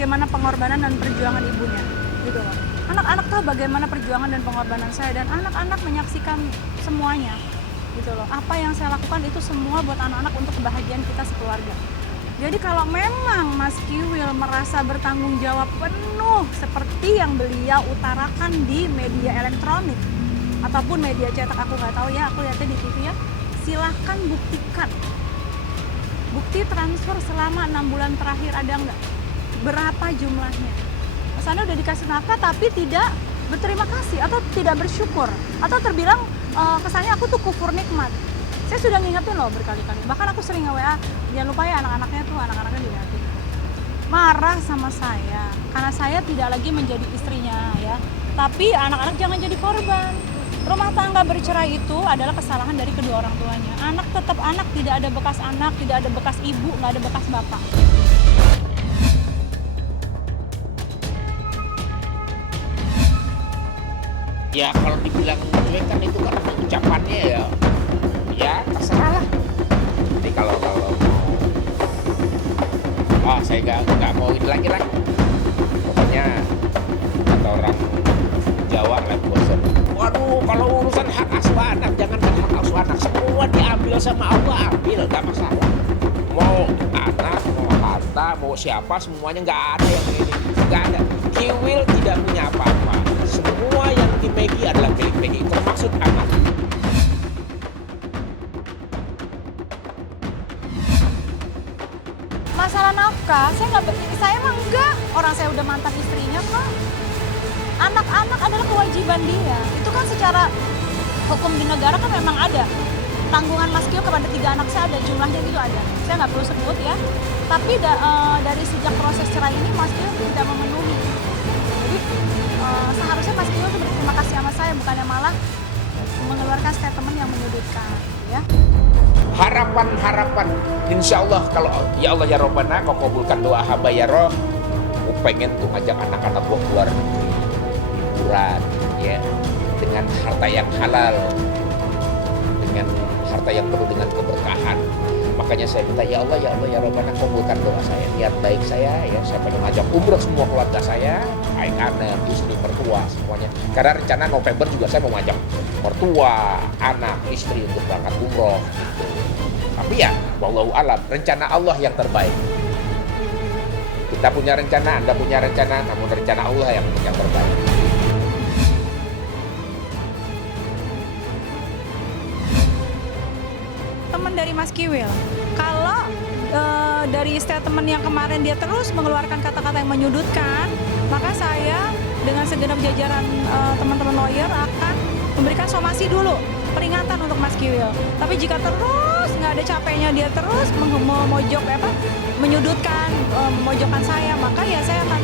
bagaimana pengorbanan dan perjuangan ibunya, gitu loh. Anak-anak tahu bagaimana perjuangan dan pengorbanan saya, dan anak-anak menyaksikan semuanya, gitu loh. Apa yang saya lakukan itu semua buat anak-anak untuk kebahagiaan kita sekeluarga. Jadi kalau memang Mas Kiwil merasa bertanggung jawab penuh seperti yang beliau utarakan di media elektronik ataupun media cetak, aku nggak tahu ya, aku lihatnya di TV ya, silahkan buktikan. Bukti transfer selama 6 bulan terakhir ada nggak? Berapa jumlahnya? Sana udah dikasih nafkah tapi tidak berterima kasih atau tidak bersyukur, atau terbilang kesannya aku tuh kufur nikmat. Saya sudah ngingetin loh berkali-kali, bahkan aku sering nge-WA, jangan lupa ya anak-anaknya dilihatin. Marah sama saya karena saya tidak lagi menjadi istrinya ya, tapi anak-anak jangan jadi korban. Rumah tangga bercerai itu adalah kesalahan dari kedua orang tuanya. Anak tetap anak, tidak ada bekas anak, tidak ada bekas ibu, nggak ada bekas bapak. Ya kalau dibilang cuek kan itu kan ucapannya ya terserah lah. Jadi kalau saya nggak mau ini lagi lah. Pokoknya kata orang Jawa lah, bosan. Waduh, kalau urusan hak asuh anak, jangankan hak asuh anak, semua diambil sama Allah, ambil, nggak masalah. Mau anak, mau harta, mau siapa, semuanya nggak ada yang ini, nggak ada. Kiwil tidak punya apa-apa. Semua yang dimiliki adalah milik Peggy, termasuk anak. Masalah nafkah, saya emang enggak. Orang saya udah mantan istrinya kok. Anak-anak adalah kewajiban dia. Itu kan secara hukum di negara kan memang ada. Tanggungan Mas Kio kepada 3 anak saya ada, jumlahnya gitu ada. Saya nggak perlu sebut ya. Tapi dari sejak proses cerai ini Mas Kio tidak memenuhi. Jadi seharusnya Mas Kio tuh berterima kasih sama saya, bukannya malah mengeluarkan statement yang menyudutkan, ya. Harapan, insya Allah kalau ya Allah ya Robbana, kau kabulkan doa hamba ya Roh. Aku pengen tuh ngajak anak-anak gua keluar negeri, liburan, ya, dengan harta yang halal, dengan harta yang penuh dengan keberkahan. Makanya saya minta ya Allah ya Robbana, kabulkan doa saya, niat baik saya, ya. Saya pengen ngajak umroh semua keluarga saya, baik anak, istri, mertua, semuanya. Karena rencana November juga saya mau ngajak mertua, anak, istri untuk berangkat umroh. Gitu. Tapi ya, wallahu alam, rencana Allah yang terbaik. Kita punya rencana, Anda punya rencana, namun rencana Allah yang terbaik. Teman dari Mas Kiwil, kalau dari statement yang kemarin dia terus mengeluarkan kata-kata yang menyudutkan, maka saya dengan segenap jajaran teman-teman lawyer akan memberikan somasi dulu, peringatan untuk Mas Kiwil. Tapi jika terus nggak ada capeknya dia terus menyudutkan, memojokkan saya, maka ya saya akan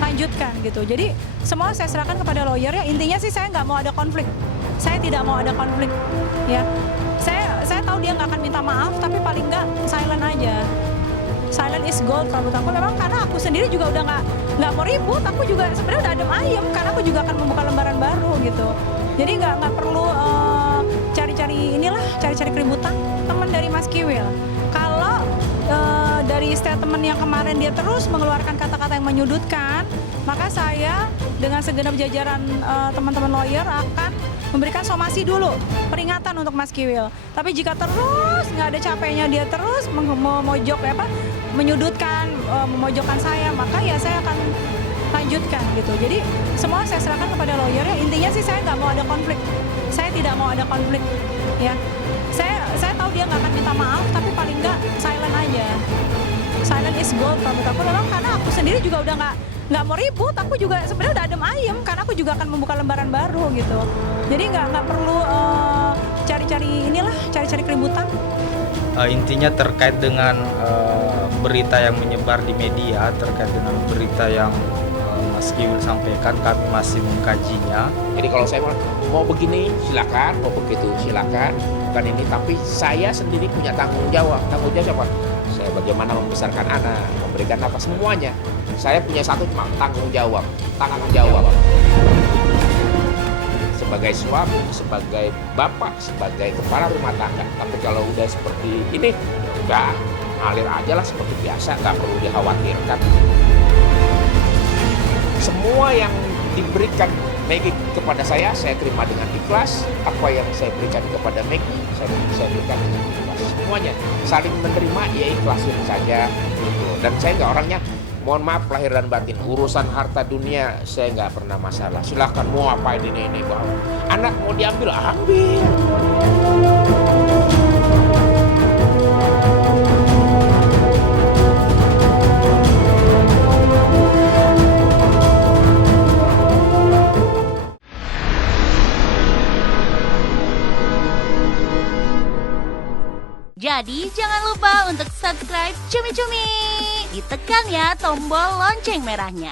lanjutkan gitu. Jadi semua saya serahkan kepada lawyer ya. Intinya sih saya nggak mau ada konflik. Saya tidak mau ada konflik ya. Saya tahu dia nggak akan minta maaf, tapi paling nggak silent aja. Silent is gold kalau menurut aku, memang karena aku sendiri juga udah nggak mau ribut. Aku juga sebenarnya udah adem ayem karena aku juga akan membuka lembaran baru gitu. Jadi nggak perlu cari-cari keributan. Teman dari Mas Kiwil, kalau dari statement yang kemarin dia terus mengeluarkan kata-kata yang menyudutkan, maka saya dengan segenap jajaran teman-teman lawyer akan memberikan somasi dulu, peringatan untuk Mas Kiwil. Tapi jika terus nggak ada capeknya dia terus menyudutkan, memojokkan saya, maka ya saya akan lanjutkan gitu. Jadi semua saya serahkan kepada lawyer ya. Intinya sih saya nggak mau ada konflik. Saya tidak mau ada konflik ya. Saya tahu dia nggak akan minta maaf, tapi paling nggak silent aja. Silent is gold kalau menurut aku, memang karena aku sendiri juga udah nggak mau ribut. Aku juga sebenarnya udah adem ayem karena aku juga akan membuka lembaran baru gitu. Jadi nggak perlu cari-cari keributan. Intinya terkait dengan berita yang menyebar di media, terkait dengan berita yang Mas Kiwil sampaikan, kami masih mengkajinya. Jadi kalau saya mau begini silakan, mau begitu silakan, bukan ini. Tapi saya sendiri punya tanggung jawab. Tanggung jawab apa? Saya bagaimana membesarkan anak, memberikan apa, semuanya. Saya punya satu cuma tanggung jawab. Sebagai suami, sebagai bapak, sebagai kepala rumah tangga. Tapi kalau udah seperti ini, udah ngalir aja lah seperti biasa, nggak perlu dikhawatirkan. Semua yang diberikan Maggie kepada saya terima dengan ikhlas. Apa yang saya berikan kepada Maggie, saya berikan dengan ikhlas. Semuanya saling menerima, ya ikhlasin saja. Gitu. Dan saya nggak orangnya, mohon maaf lahir dan batin, urusan harta dunia saya nggak pernah masalah. Silahkan mau apa ini. Anak mau diambil, ambil. Jadi jangan lupa untuk subscribe Cumi Cumi. Ditekan ya tombol lonceng merahnya.